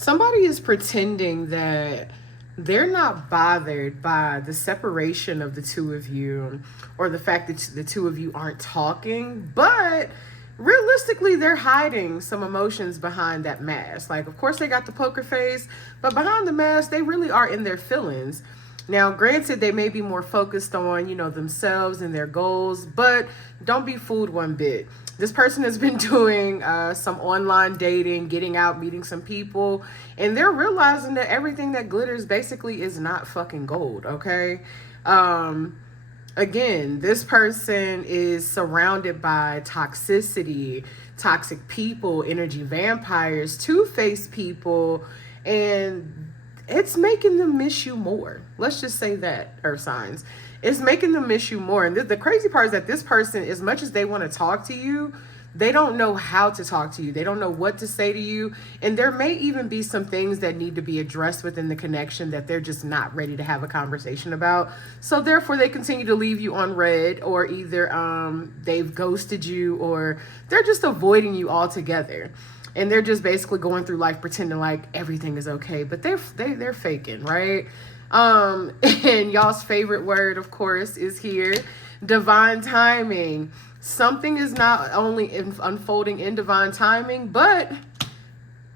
Somebody is pretending that they're not bothered by the separation of the two of you or the fact that the two of you aren't talking, but realistically they're hiding some emotions behind that mask. Like, of course they got the poker face, but behind the mask they really are in their feelings. Now, granted, they may be more focused on, themselves and their goals, but don't be fooled one bit. This person has been doing some online dating, getting out, meeting some people, and they're realizing that everything that glitters basically is not fucking gold, okay? Again, this person is surrounded by toxicity, toxic people, energy vampires, two-faced people, and it's making them miss you more. Let's just say that, earth signs. It's making them miss you more. And the crazy part is that this person, as much as they want to talk to you, they don't know how to talk to you. They don't know what to say to you. And there may even be some things that need to be addressed within the connection that they're just not ready to have a conversation about. So therefore, they continue to leave you on red, or either they've ghosted you, or they're just avoiding you altogether. And they're just basically going through life pretending like everything is okay, but they're faking, right? And y'all's favorite word, of course, is here: divine timing. Something is not only unfolding in divine timing, but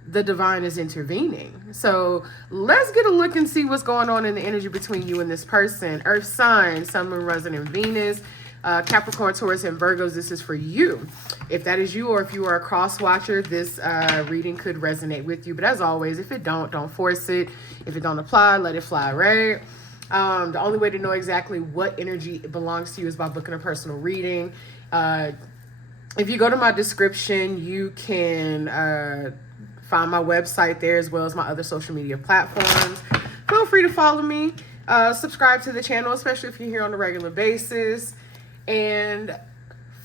the divine is intervening. So let's get a look and see what's going on in the energy between you and this person. Earth sign, Sun, Moon, Resident Venus, Capricorn, Taurus, and Virgos. This is for you. If that is you, or if you are a cross watcher, this reading could resonate with you. But as always, if it don't force it. If it don't apply, let it fly, right? The only way to know exactly what energy belongs to you is by booking a personal reading. If you go to my description, you can find my website there, as well as my other social media platforms. Feel free to follow me, subscribe to the channel, especially if you're here on a regular basis. And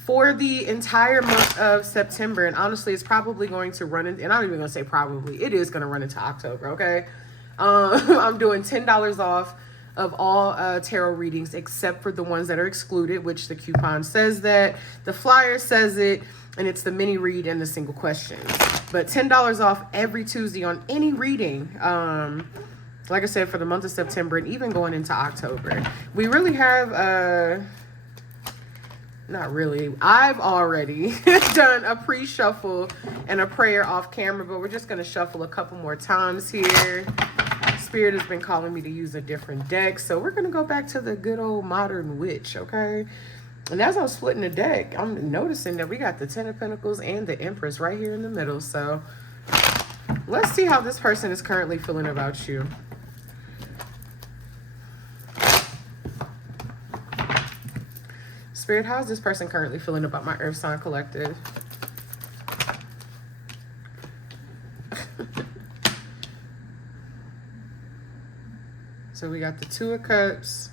for the entire month of September, and honestly, it's probably going to run into, and I'm not even going to say probably, it is going to run into October, okay? I'm doing $10 off of all tarot readings, except for the ones that are excluded, which the coupon says that, the flyer says it, and it's the mini read and the single question. But $10 off every Tuesday on any reading, like I said, for the month of September, and even going into October. We really have, not really, I've already done a pre-shuffle and a prayer off camera, but we're just going to shuffle a couple more times here. Spirit has been calling me to use a different deck, so we're going to go back to the good old modern witch, okay? And as I'm splitting the deck, I'm noticing that we got the Ten of Pentacles and the Empress right here in the middle. So let's see how this person is currently feeling about you. Spirit, how is this person currently feeling about my Earth Sign Collective? So we got the Two of Cups,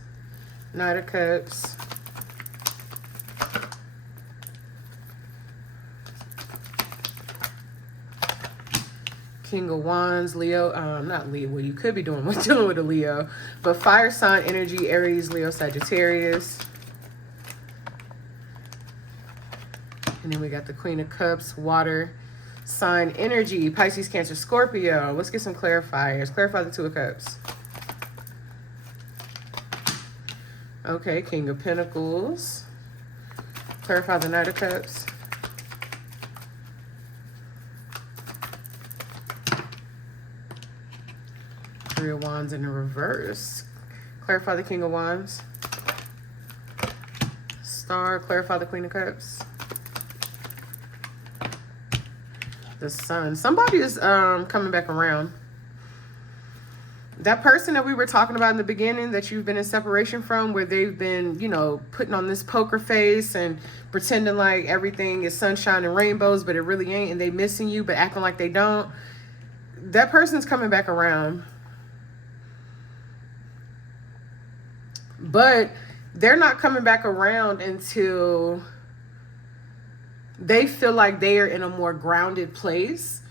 Knight of Cups, King of Wands, Leo, not Leo, well, you could be dealing with a Leo, but fire sign energy, Aries, Leo, Sagittarius. And then we got the Queen of Cups, water sign energy, Pisces, Cancer, Scorpio. Let's get some clarifiers. Clarify the Two of Cups. Okay, King of Pentacles. Clarify the Knight of Cups. Three of Wands in the reverse. Clarify the King of Wands. Star, clarify the Queen of Cups. The Sun. Somebody is coming back around. That person that we were talking about in the beginning that you've been in separation from, where they've been, putting on this poker face and pretending like everything is sunshine and rainbows, but it really ain't, and they missing you, but acting like they don't. That person's coming back around. But they're not coming back around until they feel like they are in a more grounded place,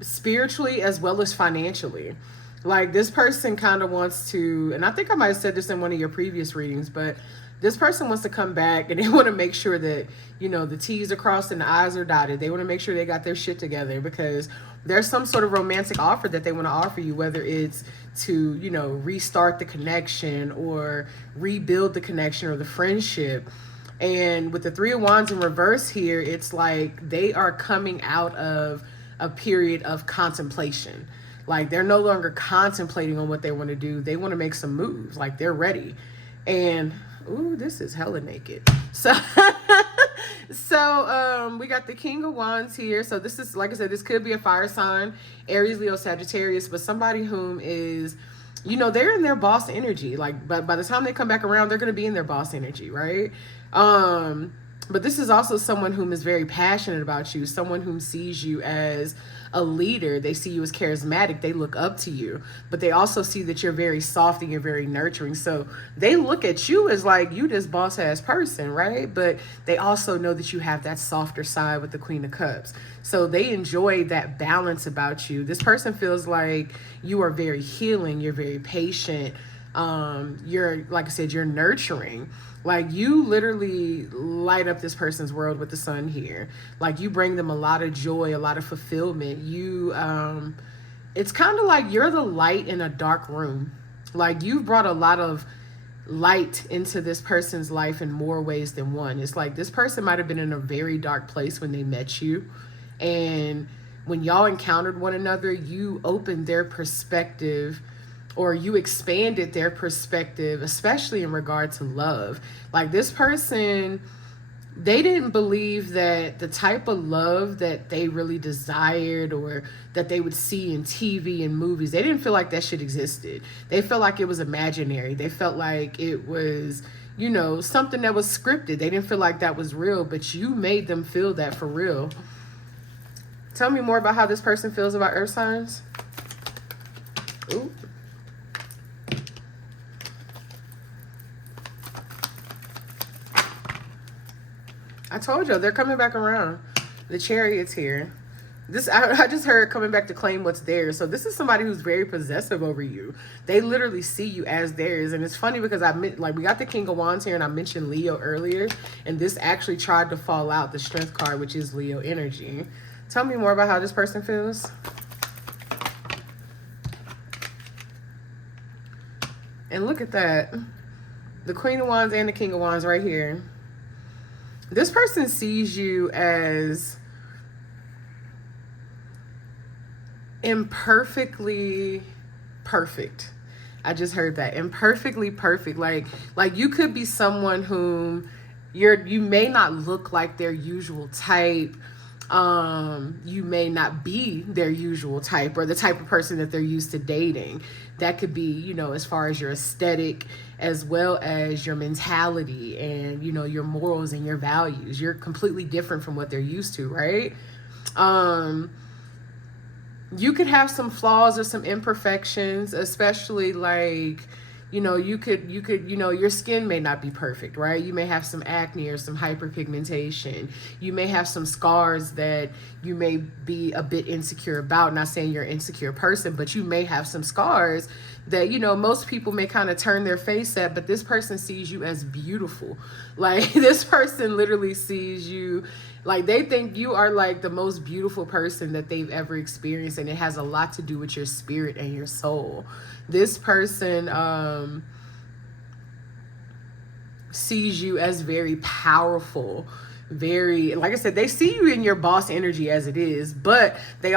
spiritually as well as financially. Like, this person kind of wants to, and I think I might have said this in one of your previous readings, but this person wants to come back and they want to make sure that, the T's are crossed and the I's are dotted. They want to make sure they got their shit together, because there's some sort of romantic offer that they want to offer you, whether it's to, you know, restart the connection or rebuild the connection or the friendship. And with the Three of Wands in reverse here, it's like they are coming out of a period of contemplation. Like they're no longer contemplating on what they want to do. They want to make some moves. Like they're ready. And ooh, this is hella naked. So we got the King of Wands here. So this is, like I said, this could be a fire sign, Aries, Leo, Sagittarius, but somebody whom is, you know, they're in their boss energy. Like, but by the time they come back around, they're going to be in their boss energy, right? But this is also someone whom is very passionate about you, someone whom sees you as a leader. They see you as charismatic. They look up to you, but they also see that you're very soft and you're very nurturing. So they look at you as like you this boss ass person, right? But they also know that you have that softer side with the Queen of Cups. So they enjoy that balance about you. This person feels like you are very healing. You're very patient. You're, like I said, you're nurturing. Like you literally light up this person's world with the sun here. Like you bring them a lot of joy, a lot of fulfillment. You, it's kind of like you're the light in a dark room. Like you've brought a lot of light into this person's life in more ways than one. It's like this person might have been in a very dark place when they met you. And when y'all encountered one another, you opened their perspective, or you expanded their perspective, especially in regard to love. Like this person, they didn't believe that the type of love that they really desired or that they would see in TV and movies, they didn't feel like that shit existed. They felt like it was imaginary. They felt like it was, you know, something that was scripted. They didn't feel like that was real, but you made them feel that for real. Tell me more about how this person feels about earth signs. Ooh. I told you, they're coming back around. The Chariot's here. This I just heard coming back to claim what's theirs. So this is somebody who's very possessive over you. They literally see you as theirs. And it's funny because we got the King of Wands here and I mentioned Leo earlier. And this actually tried to fall out, the Strength card, which is Leo energy. Tell me more about how this person feels. And look at that. The Queen of Wands and the King of Wands right here. This person sees you as imperfectly perfect. I just heard that. Imperfectly perfect. Like you could be someone whom you may not look like their usual type. You may not be their usual type or the type of person that they're used to dating. That could be, you know, as far as your aesthetic, as well as your mentality and, you know, your morals and your values. You're completely different from what they're used to, right? You could have some flaws or some imperfections, especially like, you know, you could, you know, your skin may not be perfect, right? You may have some acne or some hyperpigmentation. You may have some scars that you may be a bit insecure about. Not saying you're an insecure person, but you may have some scars that, you know, most people may kind of turn their face at, but this person sees you as beautiful. Like this person literally sees you, like they think you are like the most beautiful person that they've ever experienced. And it has a lot to do with your spirit and your soul. This person sees you as very powerful, very, like I said, they see you in your boss energy as it is, but they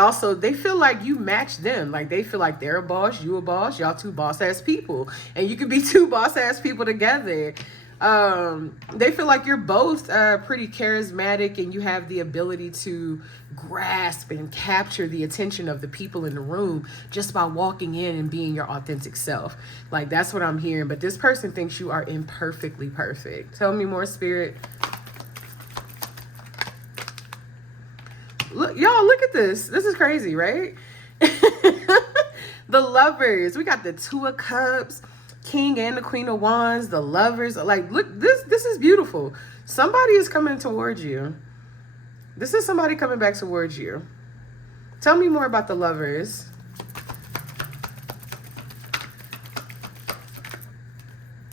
feel like you match them. Like they feel like they're a boss, you a boss, y'all two boss ass people, and you could be two boss ass people together. They feel like you're both pretty charismatic and you have the ability to grasp and capture the attention of the people in the room just by walking in and being your authentic self. Like that's what I'm hearing. But this person thinks you are imperfectly perfect. Tell me more, Spirit. Look, y'all, look at this. This is crazy, right? The Lovers. We got the Two of Cups, King and the Queen of Wands, the Lovers. Like, look, this is beautiful. Somebody is coming towards you. This is somebody coming back towards you. Tell me more about the Lovers.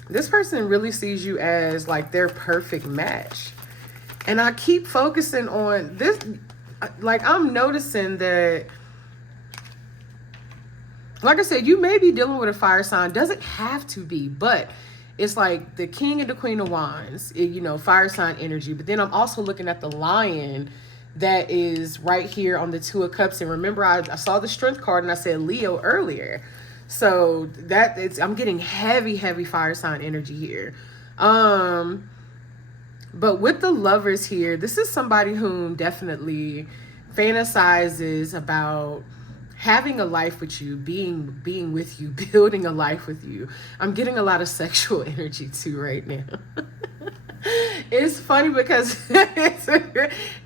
This person really sees you as like their perfect match. And I keep focusing on this. Like I'm noticing that like I said, you may be dealing with a fire sign. Doesn't have to be, but it's like the King and the Queen of Wands, you know, fire sign energy. But then I'm also looking at the Lion that is right here on the Two of Cups. And remember, I saw the Strength card and I said Leo earlier. So I'm getting heavy fire sign energy here. But with the Lovers here, this is somebody whom definitely fantasizes about having a life with you, being with you, building a life with you. I'm getting a lot of sexual energy too right now. It's funny because it's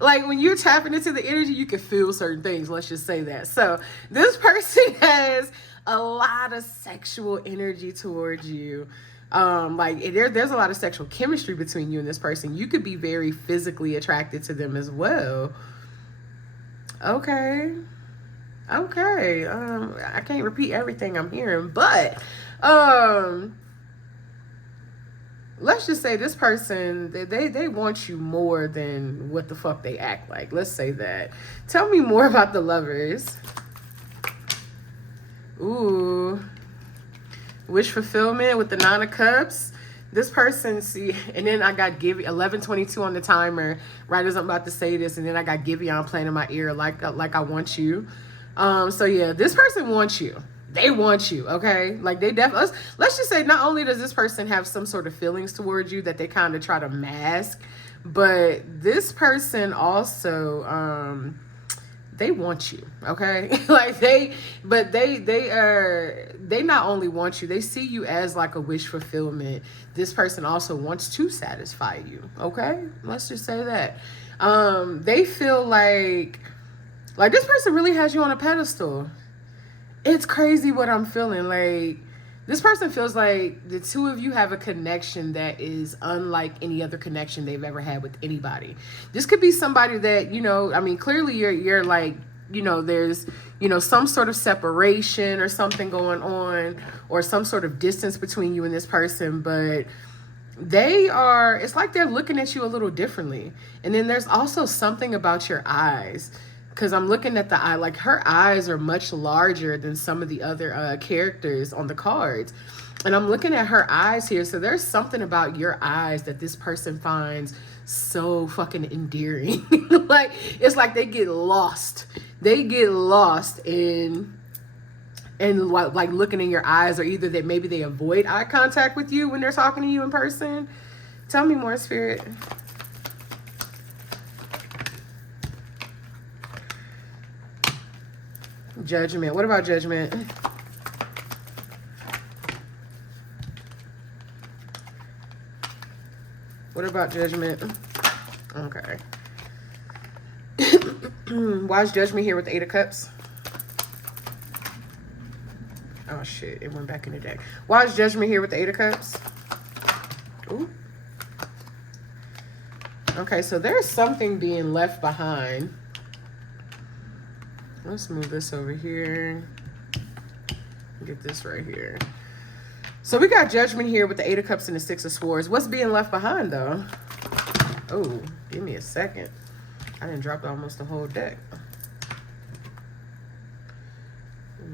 like when you're tapping into the energy, you can feel certain things. Let's just say that. So this person has a lot of sexual energy towards you. Like there's a lot of sexual chemistry between you and this person. You could be very physically attracted to them as well. Okay. I can't repeat everything I'm hearing, but let's just say this person, they want you more than what the fuck they act like. Let's say that. Tell me more about the Lovers. Ooh. Wish fulfillment with the Nine of Cups. This person, see, and then I got 11:22 on the timer, right as I'm about to say this, and then I got Giveon playing in my ear like I want you. So yeah, this person wants you. They want you, okay? Like they definitely, let's just say not only does this person have some sort of feelings towards you that they kind of try to mask, but this person also, they want you, okay? Like they not only want you, they see you as like a wish fulfillment. This person also wants to satisfy you, okay? Let's just say that. They feel like this person really has you on a pedestal. It's crazy what I'm feeling. Like this person feels like the two of you have a connection that is unlike any other connection they've ever had with anybody. This could be somebody that, you know, I mean, clearly you're like, you know, there's, you know, some sort of separation or something going on or some sort of distance between you and this person, but it's like they're looking at you a little differently. And then there's also something about your eyes. Because I'm looking at the eye, like her eyes are much larger than some of the other characters on the cards. And I'm looking at her eyes here. So there's something about your eyes that this person finds so fucking endearing. Like, it's like they get lost. They get lost in like looking in your eyes, or either that maybe they avoid eye contact with you when they're talking to you in person. Tell me more, Spirit. Judgment. What about Judgment? What about Judgment? Okay. Why is Judgment here with the Eight of Cups? Oh shit, it went back in the deck. Why is Judgment here with the Eight of Cups? Ooh. Okay, so there's something being left behind. Let's move this over here. Get this right here. So we got Judgment here with the Eight of Cups and the Six of Swords. What's being left behind, though? Oh, give me a second. I didn't drop almost the whole deck.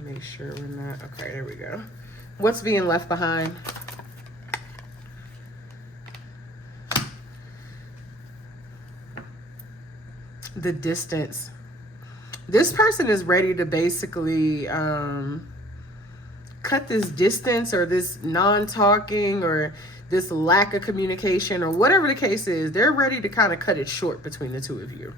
Make sure we're not... Okay, there we go. What's being left behind? The distance. This person is ready to basically cut this distance, or this non-talking, or this lack of communication, or whatever the case is. They're ready to kind of cut it short between the two of you.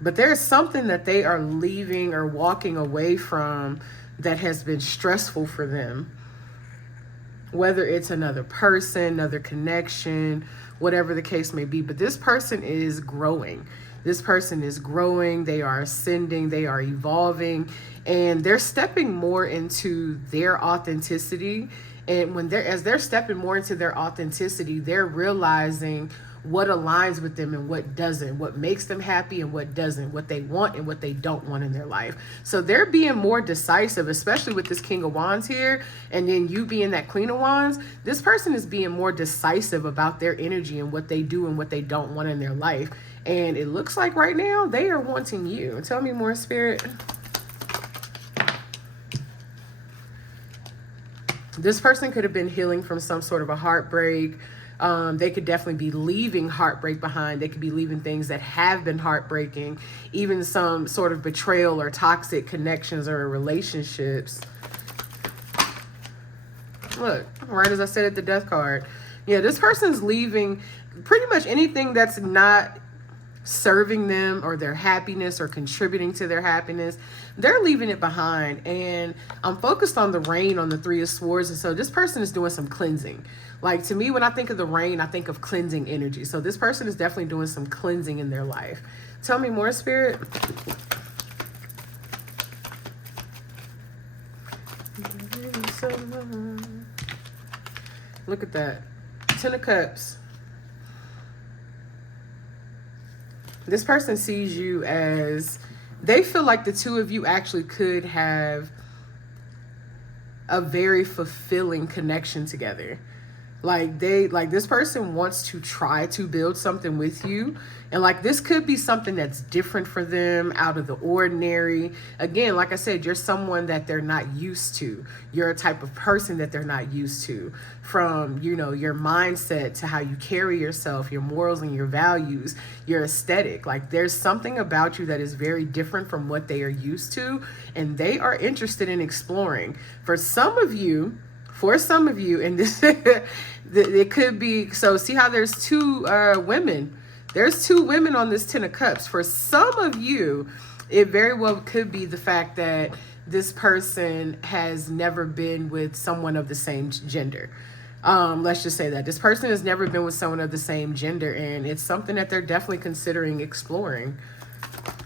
But there's something that they are leaving or walking away from that has been stressful for them. Whether it's another person, another connection, whatever the case may be. But this person is growing. This person is growing, they are ascending, they are evolving, and they're stepping more into their authenticity. And as they're stepping more into their authenticity, they're realizing what aligns with them and what doesn't, what makes them happy and what doesn't, what they want and what they don't want in their life. So they're being more decisive, especially with this King of Wands here, and then you being that Queen of Wands. This person is being more decisive about their energy and what they do and what they don't want in their life. And it looks like right now they are wanting you. Tell me more, Spirit. This person could have been healing from some sort of a heartbreak. They could definitely be leaving heartbreak behind. They could be leaving things that have been heartbreaking, even some sort of betrayal or toxic connections or relationships. Look, right as I said at the death card. Yeah, this person's leaving pretty much anything that's not serving them or their happiness or contributing to their happiness. They're leaving it behind. And I'm focused on the rain on the Three of Swords. And so this person is doing some cleansing. Like, to me, when I think of the rain, I think of cleansing energy. So this person is definitely doing some cleansing in their life. Tell me more, Spirit. Look at that. 10 of Cups. This person sees you as, they feel like the two of you actually could have a very fulfilling connection together. Like this person wants to try to build something with you. And like, this could be something that's different for them, out of the ordinary. Again, like I said, you're someone that they're not used to. You're a type of person that they're not used to. From, you know, your mindset to how you carry yourself, your morals and your values, your aesthetic. Like, there's something about you that is very different from what they are used to. And they are interested in exploring. For some of you, and this, it could be, so see how there's two women. There's two women on this 10 of Cups. For some of you, it very well could be the fact that this person has never been with someone of the same gender. Let's just say that. This person has never been with someone of the same gender, and it's something that they're definitely considering exploring.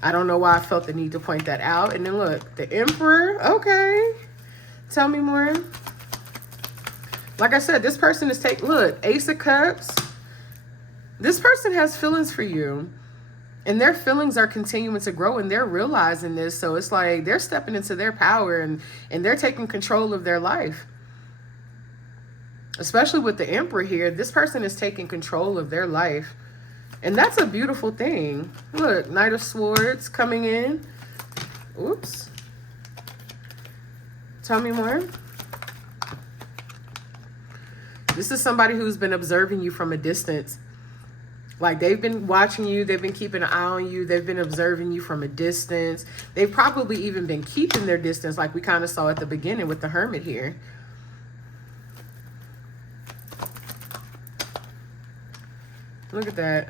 I don't know why I felt the need to point that out. And then look, the Emperor. Okay. Tell me more. Like I said, this person is look, Ace of Cups. This person has feelings for you. And their feelings are continuing to grow, and they're realizing this. So it's like they're stepping into their power, and they're taking control of their life. Especially with the Emperor here, this person is taking control of their life. And that's a beautiful thing. Look, Knight of Swords coming in. Oops. Tell me more. This is somebody who's been observing you from a distance. Like, they've been watching you. They've been keeping an eye on you. They've been observing you from a distance. They've probably even been keeping their distance, like we kind of saw at the beginning with the Hermit here. Look at that.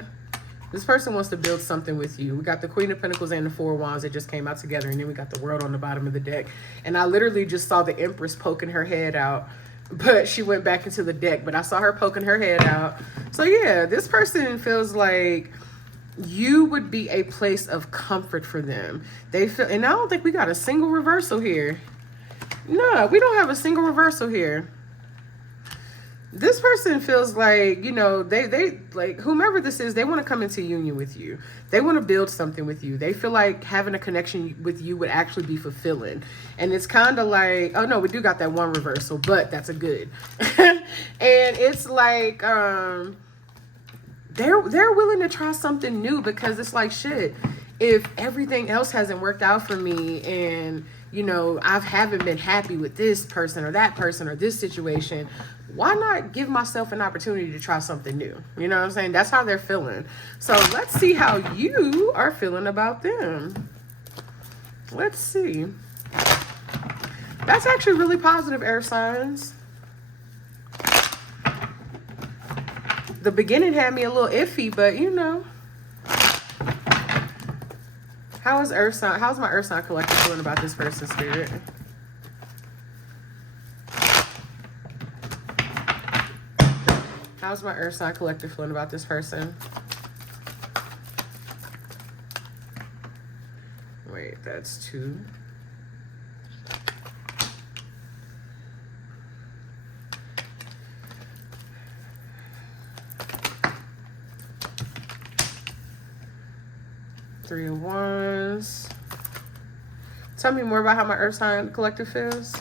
This person wants to build something with you. We got the Queen of Pentacles and the Four of Wands that just came out together. And then we got the World on the bottom of the deck. And I literally just saw the Empress poking her head out. But she went back into the deck. But I saw her poking her head out. So yeah, this person feels like you would be a place of comfort for them. They feel, and I don't think we got a single reversal here. No, we don't have a single reversal here. This person feels like, you know, they like, whomever this is, they want to come into union with you. They want to build something with you. They feel like having a connection with you would actually be fulfilling. And it's kind of like, oh no, we do got that one reversal, but that's a good. And it's like, they're willing to try something new, because it's like, shit, if everything else hasn't worked out for me, and, you know, I haven't been happy with this person or that person or this situation, why not give myself an opportunity to try something new? You know what I'm saying? That's how they're feeling. So let's see how you are feeling about them. Let's see. That's actually really positive, air signs. The beginning had me a little iffy, but you know. How's my Earth sign collective feeling about this person's spirit? How's my Earth sign collective feeling about this person? Wait, that's 2. Three of Wands. Tell me more about how my Earth sign collective feels.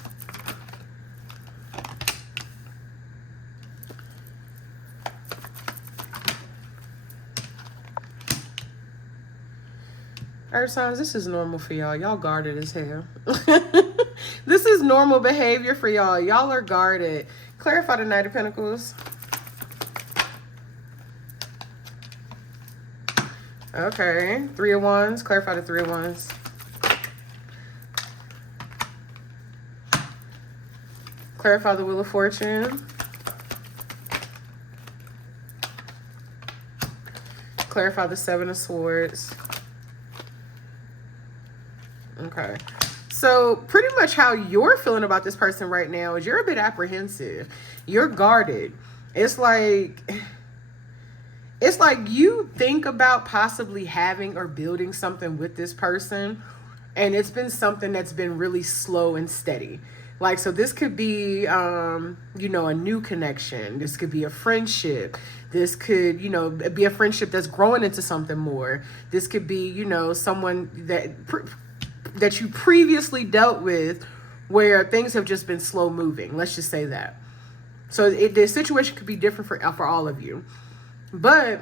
Earth signs, this is normal for y'all. Y'all guarded as hell. This is normal behavior for y'all. Y'all are guarded. Clarify the Knight of Pentacles. Okay. Three of Wands. Clarify the Three of Wands. Clarify the Wheel of Fortune. Clarify the Seven of Swords. Okay. So pretty much how you're feeling about this person right now is you're a bit apprehensive. You're guarded. It's like you think about possibly having or building something with this person, and it's been something that's been really slow and steady. Like, so this could be, you know, a new connection. This could be a friendship. This could, you know, be a friendship that's growing into something more. This could be, you know, someone that you previously dealt with where things have just been slow moving. Let's just say that. So the situation could be different for all of you. But,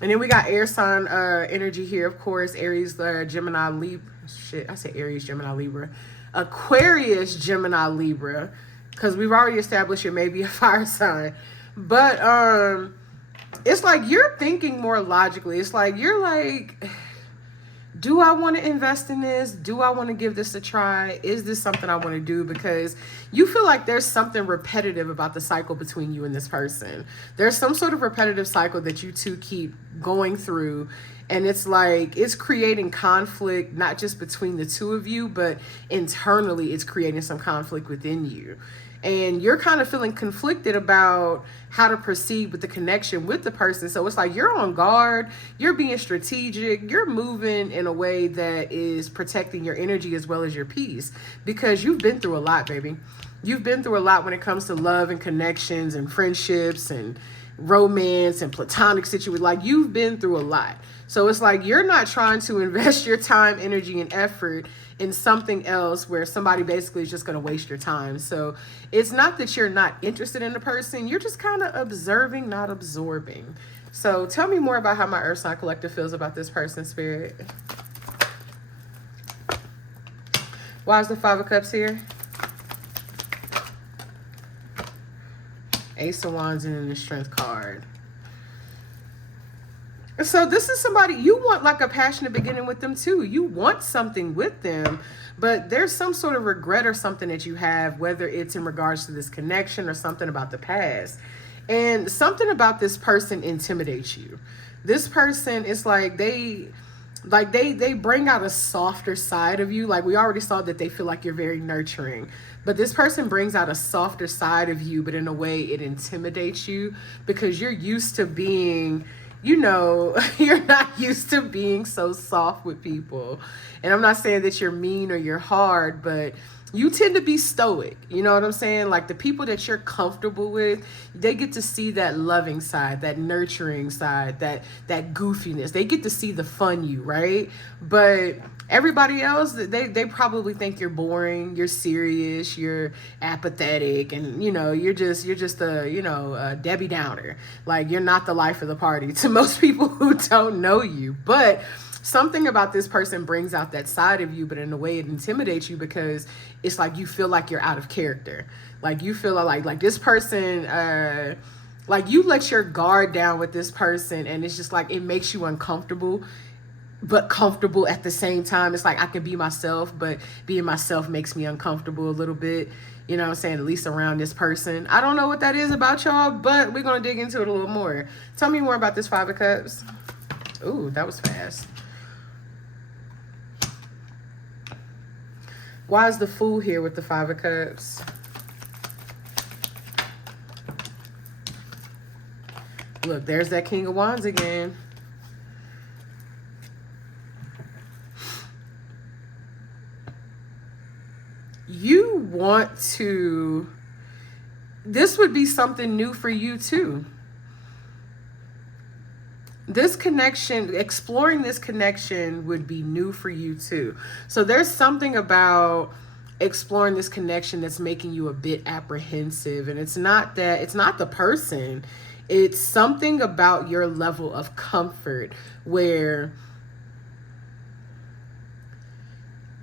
and then we got air sign energy here, of course. Aries, Gemini, Libra. Shit, I said Aries, Gemini, Libra. Aquarius, Gemini, Libra. Because we've already established it may be a fire sign. But it's like you're thinking more logically. It's like you're like, do I want to invest in this? Do I want to give this a try? Is this something I want to do? Because you feel like there's something repetitive about the cycle between you and this person. There's some sort of repetitive cycle that you two keep going through. And it's like, it's creating conflict, not just between the two of you, but internally it's creating some conflict within you. And you're kind of feeling conflicted about how to proceed with the connection with the person. So it's like you're on guard, you're being strategic, you're moving in a way that is protecting your energy as well as your peace. Because you've been through a lot, baby. You've been through a lot when it comes to love and connections and friendships and romance and platonic situations. Like, you've been through a lot. So it's like you're not trying to invest your time, energy, and effort in something else where somebody basically is just going to waste your time. So it's not that you're not interested in the person. You're just kind of observing, not absorbing. So tell me more about how my Earth Sign Collective feels about this person, Spirit. Why is the Five of Cups here? Ace of Wands and then the Strength card. So this is somebody, you want like a passionate beginning with them too. You want something with them, but there's some sort of regret or something that you have, whether it's in regards to this connection or something about the past. And something about this person intimidates you. This person is like they bring out a softer side of you. Like, we already saw that they feel like you're very nurturing. But this person brings out a softer side of you, but in a way it intimidates you because you're used to being, you know, you're not used to being so soft with people. And I'm not saying that you're mean or you're hard, but you tend to be stoic. You know what I'm saying? Like, the people that you're comfortable with, they get to see that loving side, that nurturing side, that goofiness. They get to see the fun you, right? But everybody else, they probably think you're boring, you're serious, you're apathetic, and you know, you're just a, you know, a Debbie Downer. Like, you're not the life of the party to most people who don't know you. But something about this person brings out that side of you, but in a way it intimidates you because it's like you feel like you're out of character. Like, you feel like this person, like, you let your guard down with this person, and it's just like it makes you uncomfortable, but comfortable at the same time. It's like I can be myself, but being myself makes me uncomfortable a little bit. You know what I'm saying? At least around this person. I don't know what that is about y'all, but we're going to dig into it a little more. Tell me more about this Five of Cups. Ooh, that was fast. Why is the Fool here with the Five of Cups? Look, there's that King of Wands again. You want to, this would be something new for you too. This connection, exploring this connection would be new for you too. So there's something about exploring this connection that's making you a bit apprehensive. And it's not the person. It's something about your level of comfort where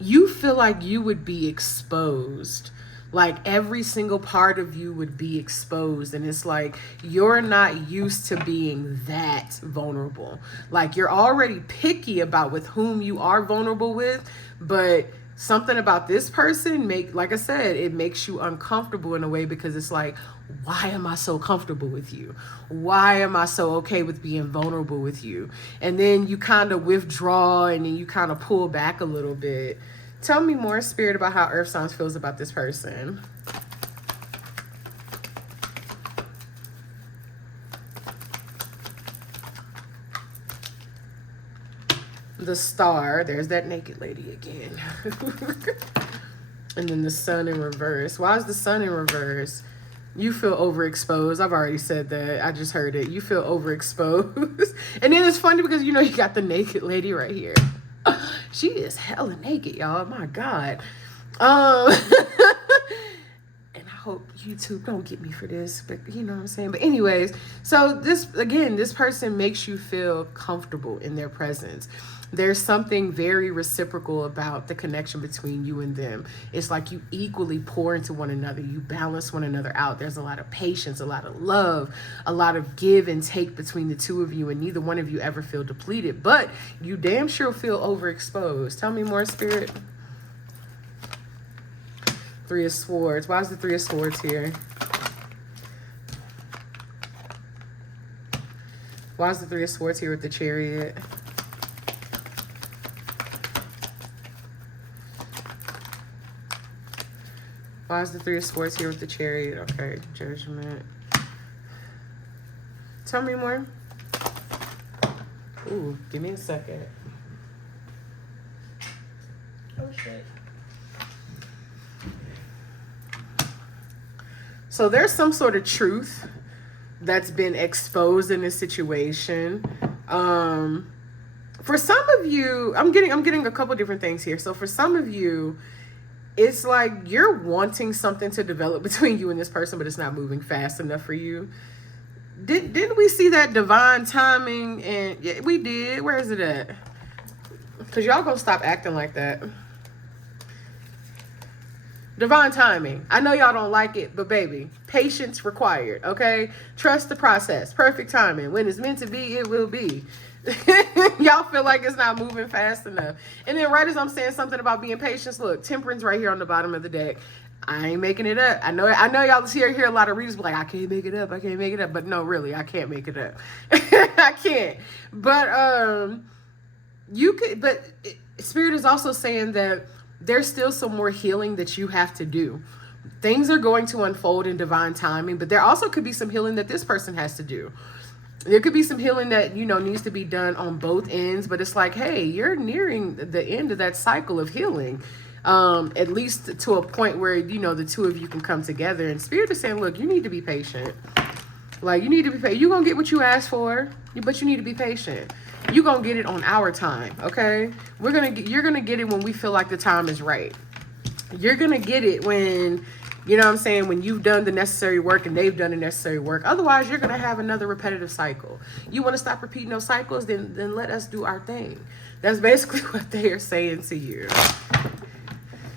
you feel like you would be exposed. Like every single part of you would be exposed. And it's like you're not used to being that vulnerable. Like you're already picky about with whom you are vulnerable with, but something about this person like I said, it makes you uncomfortable in a way, because it's like, why am I so comfortable with you? Why am I so okay with being vulnerable with you? And then you kind of withdraw, and then you kind of pull back a little bit. Tell me more, Spirit, about how Earth Signs feels about this person. The Star. There's that naked lady again. And then the Sun in reverse. Why is the Sun in reverse? You feel overexposed. I've already said that. I just heard it. You feel overexposed. And then it's funny because, you got the naked lady right here. She is hella naked, y'all. My God. And I hope YouTube don't get me for this, but you know what I'm saying? But anyways, so this person makes you feel comfortable in their presence. There's something very reciprocal about the connection between you and them. It's like you equally pour into one another. You balance one another out. There's a lot of patience, a lot of love, a lot of give and take between the two of you, and neither one of you ever feel depleted, but you damn sure feel overexposed. Tell me more, Spirit. Three of Swords. Why is the Three of Swords here? Why is the Three of Swords here with the Chariot? Why is the Three of Swords here with the Chariot? Okay, Judgment. Tell me more. Ooh, give me a second. Oh, shit. So there's some sort of truth that's been exposed in this situation. For some of you, I'm getting a couple different things here. So for some of you, it's like you're wanting something to develop between you and this person, but it's not moving fast enough for you. Didn't we see that divine timing? And yeah, we did. Where is it at? Because y'all gonna stop acting like that. Divine timing. I know y'all don't like it, but baby, patience required, okay? Trust the process. Perfect timing. When it's meant to be, it will be. Y'all feel like it's not moving fast enough. And then right as I'm saying something about being patient, look, Temperance right here on the bottom of the deck. I ain't making it up. I know y'all hear a lot of readers be like, I can't make it up. I can't make it up. But no, really, I can't make it up. I can't. But you could. But Spirit is also saying that there's still some more healing that you have to do. Things are going to unfold in divine timing, but there also could be some healing that this person has to do. There could be some healing that, needs to be done on both ends, but it's like, hey, you're nearing the end of that cycle of healing. At least to a point where, the two of you can come together. And Spirit is saying, look, you need to be patient. Like, you need to be patient. You're going to get what you asked for, but you need to be patient. You're going to get it on our time, okay? You're going to get it when we feel like the time is right. You're going to get it when, when you've done the necessary work and they've done the necessary work. Otherwise, you're going to have another repetitive cycle. You want to stop repeating those cycles, then let us do our thing. That's basically what they are saying to you.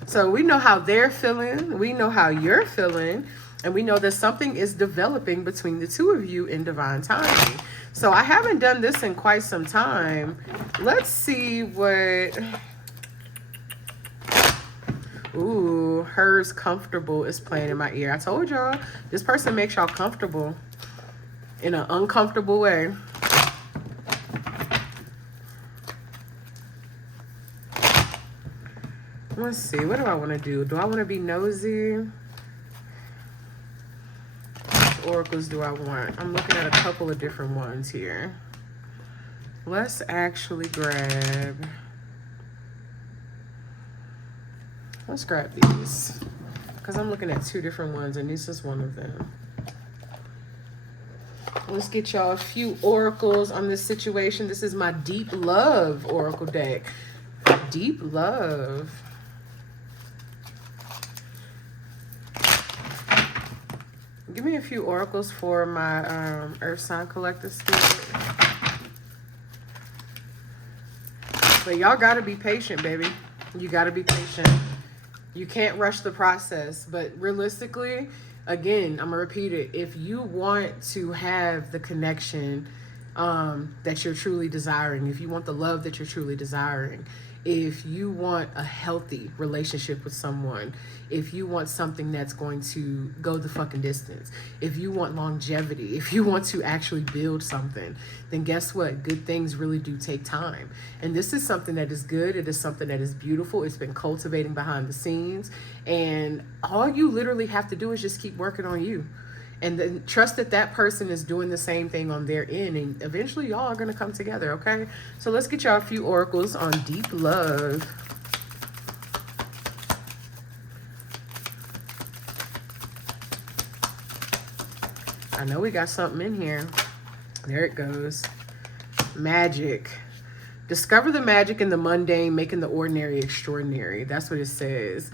So we know how they're feeling. We know how you're feeling. And we know that something is developing between the two of you in divine timing. So I haven't done this in quite some time. Let's see what... Ooh, hers comfortable is playing in my ear. I told y'all, this person makes y'all comfortable in an uncomfortable way. Let's see, what do I want to do? Do I want to be nosy? Which oracles do I want? I'm looking at a couple of different ones here. Let's actually grab... Let's grab these, because I'm looking at two different ones, and this is one of them. Let's get y'all a few oracles on this situation. This is my Deep Love oracle deck. Deep Love. Give me a few oracles for my Earth Sign Collective Spirit. But y'all got to be patient, baby. You got to be patient. You can't rush the process. But realistically, again, I'm going to repeat it. If you want to have the connection that you're truly desiring, if you want the love that you're truly desiring, if you want a healthy relationship with someone, if you want something that's going to go the fucking distance, if you want longevity, if you want to actually build something, then guess what? Good things really do take time. And this is something that is good. It is something that is beautiful. It's been cultivating behind the scenes. And all you literally have to do is just keep working on you. And then trust that that person is doing the same thing on their end. And eventually y'all are going to come together, okay? So let's get y'all a few oracles on deep love. I know we got something in here. There it goes. Magic. Discover the magic in the mundane, making the ordinary extraordinary. That's what it says.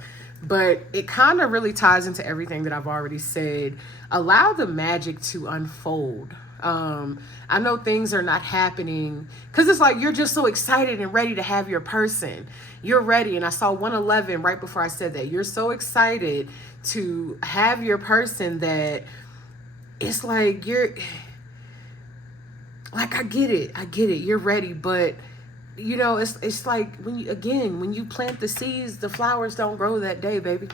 But it kind of really ties into everything that I've already said. Allow the magic to unfold. I know things are not happening because it's like you're just so excited and ready to have your person. You're ready. And I saw 111 right before I said that. You're so excited to have your person that it's like you're like, I get it. You're ready. But you know, it's like when you plant the seeds, the flowers don't grow that day, baby.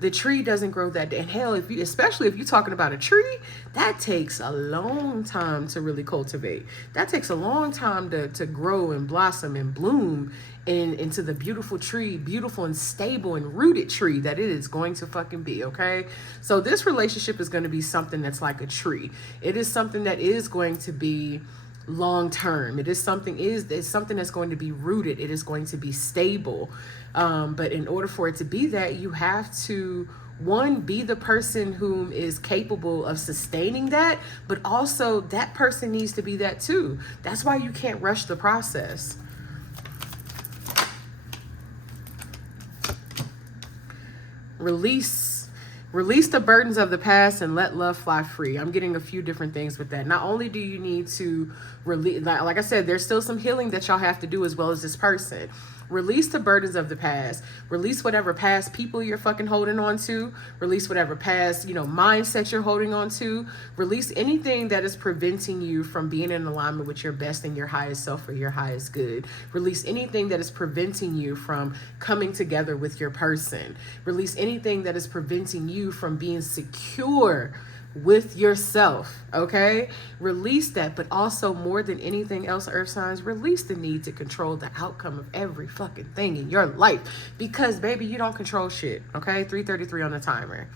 The tree doesn't grow that day. And hell, especially if you're talking about a tree, that takes a long time to really cultivate. That takes a long time to grow and blossom and bloom into the beautiful tree, beautiful and stable and rooted tree that it is going to fucking be, okay? So this relationship is going to be something that's like a tree. It is something that is going to be long term. It's something that's going to be rooted. It is going to be stable. But in order for it to be that, you have to, one, be the person whom is capable of sustaining that, but also that person needs to be that too. That's why you can't rush the process. Release the burdens of the past and let love fly free. I'm getting a few different things with that. Not only do you need to release, like I said, there's still some healing that y'all have to do as well as this person. Release the burdens of the past. Release whatever past people you're fucking holding on to. Release whatever past, mindset you're holding on to. Release anything that is preventing you from being in alignment with your best and your highest self or your highest good. Release anything that is preventing you from coming together with your person. Release anything that is preventing you from being secure with yourself, okay? Release that, but also more than anything else, earth signs, release the need to control the outcome of every fucking thing in your life, because baby, you don't control shit, okay? 3:33 on the timer.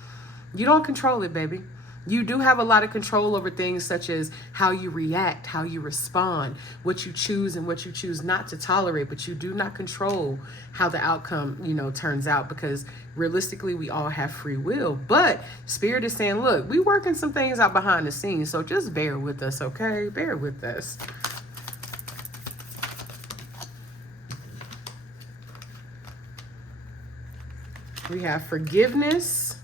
You don't control it, baby. You do have a lot of control over things such as how you react, how you respond, what you choose and what you choose not to tolerate, but you do not control how the outcome, turns out, because realistically, we all have free will. But Spirit is saying, look, we working some things out behind the scenes, so just bear with us, okay? Bear with us. We have forgiveness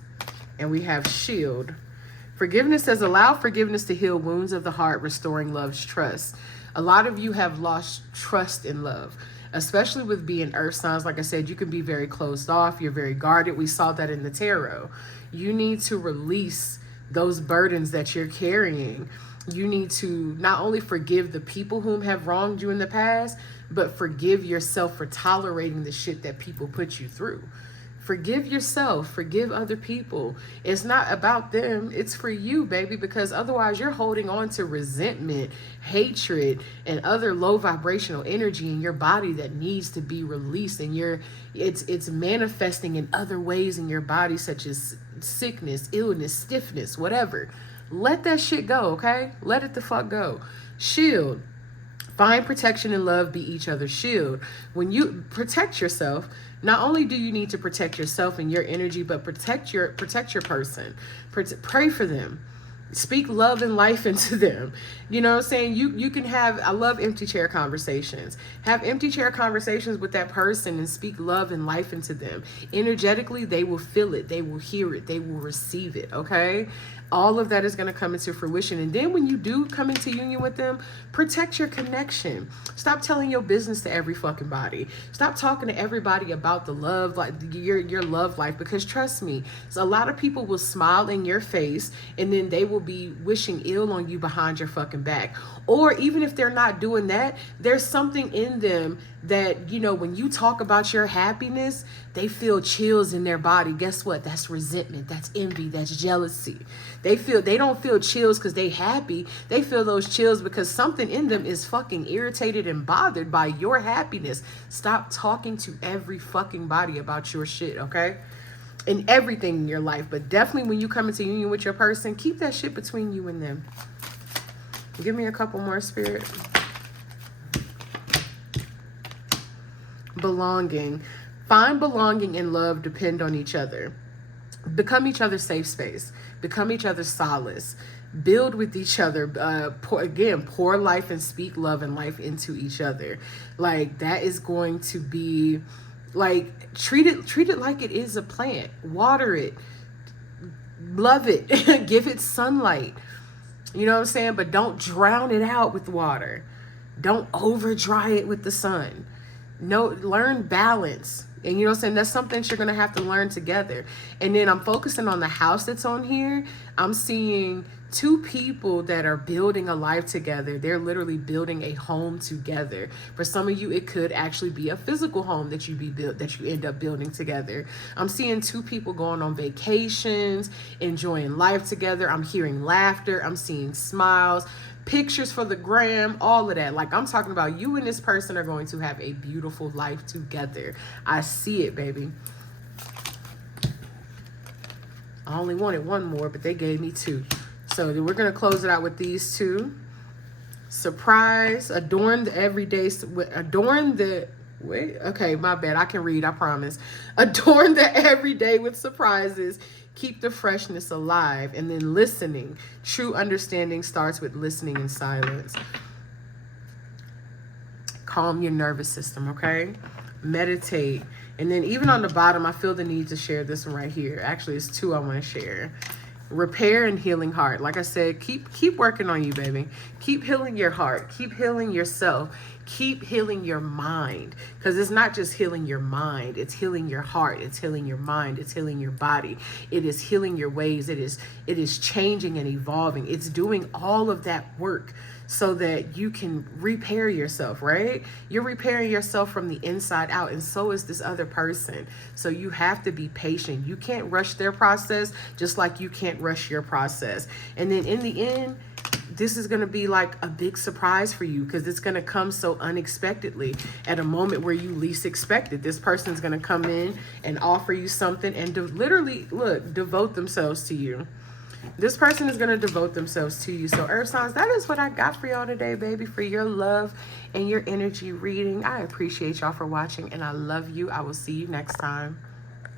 and we have shield. Forgiveness says, allow forgiveness to heal wounds of the heart, restoring love's trust. A lot of you have lost trust in love, especially with being earth signs. Like I said, you can be very closed off. You're very guarded. We saw that in the tarot. You need to release those burdens that you're carrying. You need to not only forgive the people whom have wronged you in the past, but forgive yourself for tolerating the shit that people put you through. Forgive yourself, forgive other people. It's not about them, it's for you, baby, because otherwise you're holding on to resentment, hatred, and other low vibrational energy in your body that needs to be released, and it's manifesting in other ways in your body, such as sickness, illness, stiffness, whatever. Let that shit go, okay? Let it the fuck go. Shield. Find protection and love, be each other's shield. When you protect yourself, not only do you need to protect yourself and your energy, but protect your person. Pray for them. Speak love and life into them. You know what I'm saying? You can have, I love empty chair conversations. Have empty chair conversations with that person and speak love and life into them. Energetically, they will feel it. They will hear it. They will receive it, okay? All of that is going to come into fruition. And then when you do come into union with them, protect your connection. Stop telling your business to every fucking body. Stop talking to everybody about the love, like your love life, because trust me, a lot of people will smile in your face and then they will be wishing ill on you behind your fucking back. Or even if they're not doing that, there's something in them that, you know, when you talk about your happiness, they feel chills in their body. Guess what? That's resentment. That's envy. That's jealousy. They don't feel chills because they happy. They feel those chills because something in them is fucking irritated and bothered by your happiness. Stop talking to every fucking body about your shit, okay? And everything in your life. But definitely when you come into union with your person, keep that shit between you and them. Give me a couple more, Spirit. Belonging. Find belonging and love depend on each other. Become each other's safe space. Become each other's solace. Build with each other. Pour life and speak love and life into each other. Like, that is going to be, like, treat it like it is a plant. Water it. Love it. Give it sunlight. You know what I'm saying? But don't drown it out with water. Don't over dry it with the sun. No, learn balance. And you know what I'm saying? That's something you're going to have to learn together. And then I'm focusing on the house that's on here. I'm seeing two people that are building a life together. They're literally building a home together. For some of you, it could actually be a physical home that you end up building together. I'm seeing two people going on vacations, enjoying life together. I'm hearing laughter. I'm seeing smiles, pictures for the gram, all of that. Like, I'm talking about you and this person are going to have a beautiful life together. I see it, baby. I only wanted one more, but they gave me two. So we're going to close it out with these two. Surprise, adorn the everyday, okay, my bad. I can read, I promise. Adorn the everyday with surprises. Keep the freshness alive. And then listening. True understanding starts with listening in silence. Calm your nervous system, okay? Meditate. And then even on the bottom, I feel the need to share this one right here. Actually, it's two I want to share. Repair and healing heart. Like I said, keep working on you, baby. Keep healing your heart. Keep healing yourself. Keep healing your mind. Because it's not just healing your mind. It's healing your heart. It's healing your mind. It's healing your body. It is healing your ways. It is changing and evolving. It's doing all of that work so that you can repair yourself, right? You're repairing yourself from the inside out, and so is this other person. So you have to be patient. You can't rush their process, just like you can't rush your process. And then in the end, this is going to be like a big surprise for you, because it's going to come so unexpectedly at a moment where you least expect it. This person's going to come in and offer you something and literally, look, devote themselves to you. This person is going to devote themselves to you. So Earth signs, that is what I got for y'all today, baby, for your love and your energy reading. I appreciate y'all for watching, and I love you. I will see you next time.